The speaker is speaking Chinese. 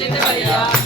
真的可以啊。